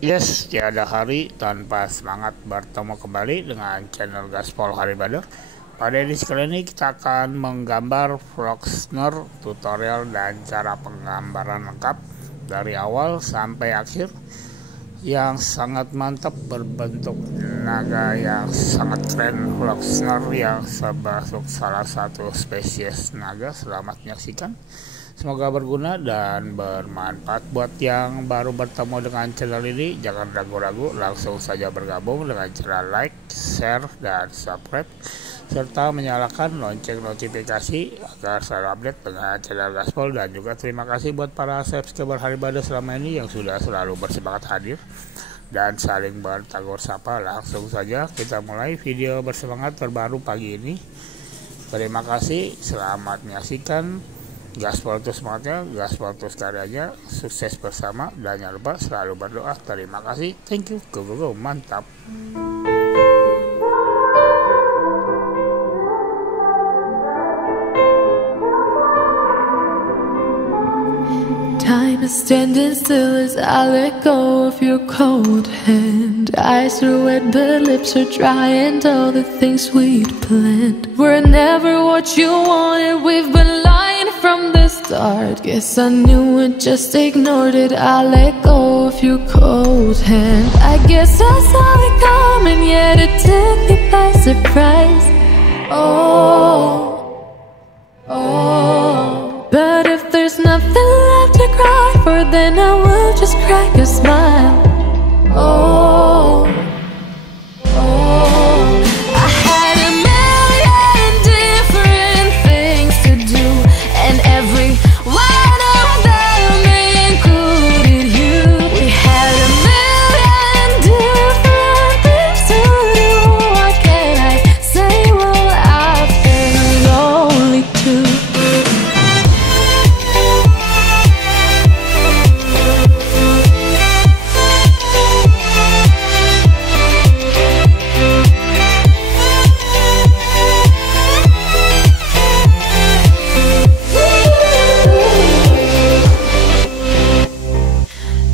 Yes, tiada hari tanpa semangat bertemu kembali dengan channel Gaspol Haribada. Pada edisi kali ini kita akan menggambar Vloxner tutorial dan cara penggambaran lengkap dari awal sampai akhir yang sangat mantap, berbentuk naga yang sangat keren. Vloxner yang termasuk salah satu spesies naga. Selamat menyaksikan. Semoga berguna dan bermanfaat buat yang baru bertemu dengan channel ini. Jangan ragu-ragu, langsung saja bergabung dengan cara like, share, dan subscribe, serta menyalakan lonceng notifikasi agar selalu update dengan channel Gaspol. Dan juga terima kasih buat para subscriber Haribada selama ini yang sudah selalu bersemangat hadir dan saling bertegur sapa. Langsung saja kita mulai video bersemangat terbaru pagi ini. Terima kasih, selamat menyaksikan. Gaspol terus semangatnya, Gaspol terus karyanya, sukses bersama, dan jangan lupa selalu berdoa. Terima kasih, thank you, go, mantap. Time is standing still as I let go of your cold hand. Eyes are wet but lips are dry, and all the things we'd planned were never what you wanted. We've been lying from the start. Guess I knew it, just ignored it. I let go of your cold hand. I guess I saw it coming, yet it took me by surprise. Oh, but if there's nothing left to cry for, then I will just crack a smile. Oh, I had a million different things to do, and every one of them included you. We had a million different things to do. What can I say? Well, I've been lonely too.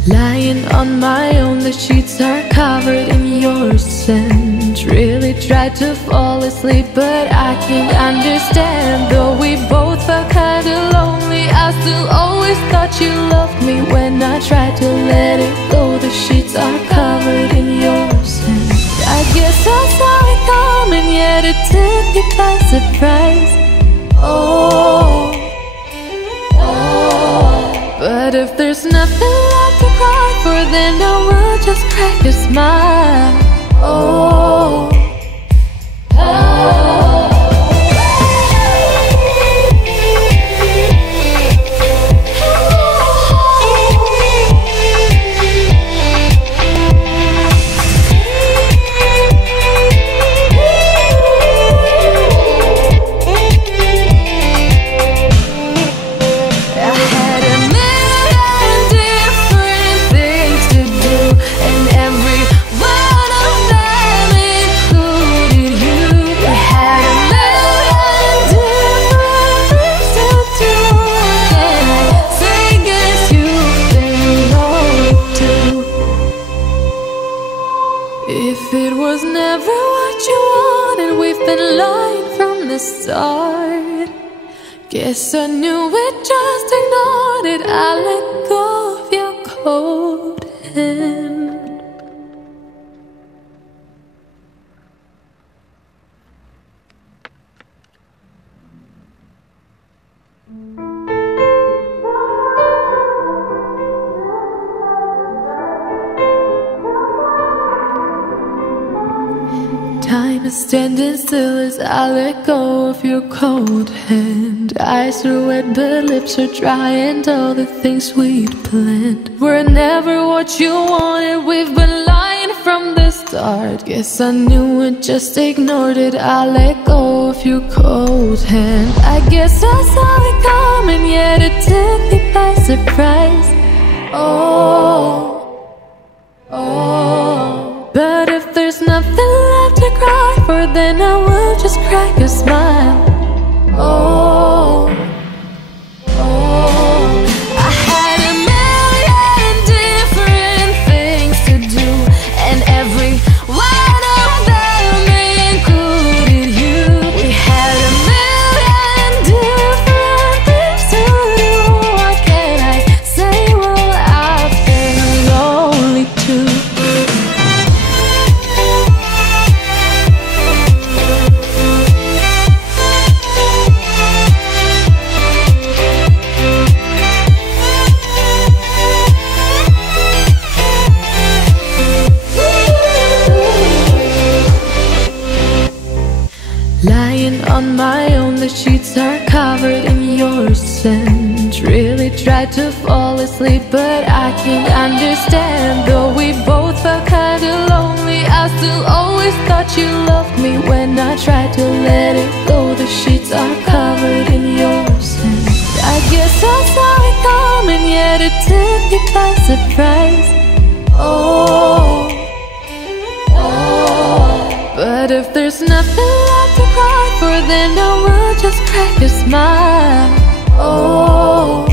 Lying on my own, the sheets are covered in your scent. Really tried to fall asleep, but I can't understand. Though we both felt kinda lonely, I still always thought you loved me. When I tried to let it go, the sheets are covered in your scent. I guess I saw it coming, yet it took me by surprise. Oh, but if there's nothing left to cry for, then I will just crack a smile. Oh, if it was never what you wanted, we've been lying from the start. Guess I knew it, just ignored it. I let go of your cold hand. Time is standing still as I let go of your cold hand. Eyes are wet but lips are dry, and all the things we'd planned were never what you wanted. We've been lying from the start. Guess I knew it, just ignored it. I let go of your cold hand. I guess I saw it coming, yet it took me by surprise. Oh, but if there's nothing left to cry for, then I will just crack a smile. Oh, I had a million different things to and really tried to fall asleep, but I can't understand. Though we both felt kinda lonely, I still always thought you loved me. When I tried to let it go, the sheets are covered in your scent. I guess I saw it coming, yet it took me by surprise. Oh, but if there's nothing left to cry for, then I will just crack a smile. Oh,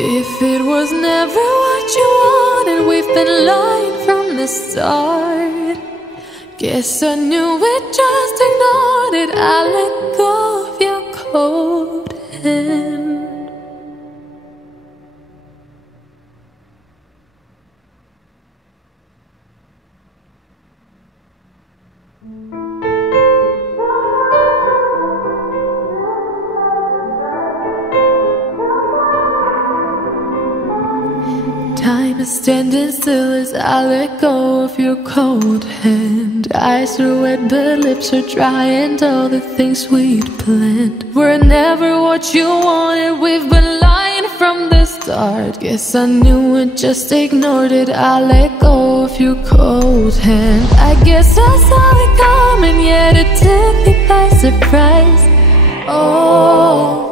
if it was never what you wanted, we've been lying from the start. Guess I knew it, just ignored it. I let go of your cold hand. Time is standing still as I let go of your cold hand. Eyes are wet but lips are dry, and all the things we'd planned were never what you wanted. We've been lying from the start. Guess I knew it, just ignored it. I let go of your cold hand. I guess I saw it coming, yet it took me by surprise. Oh,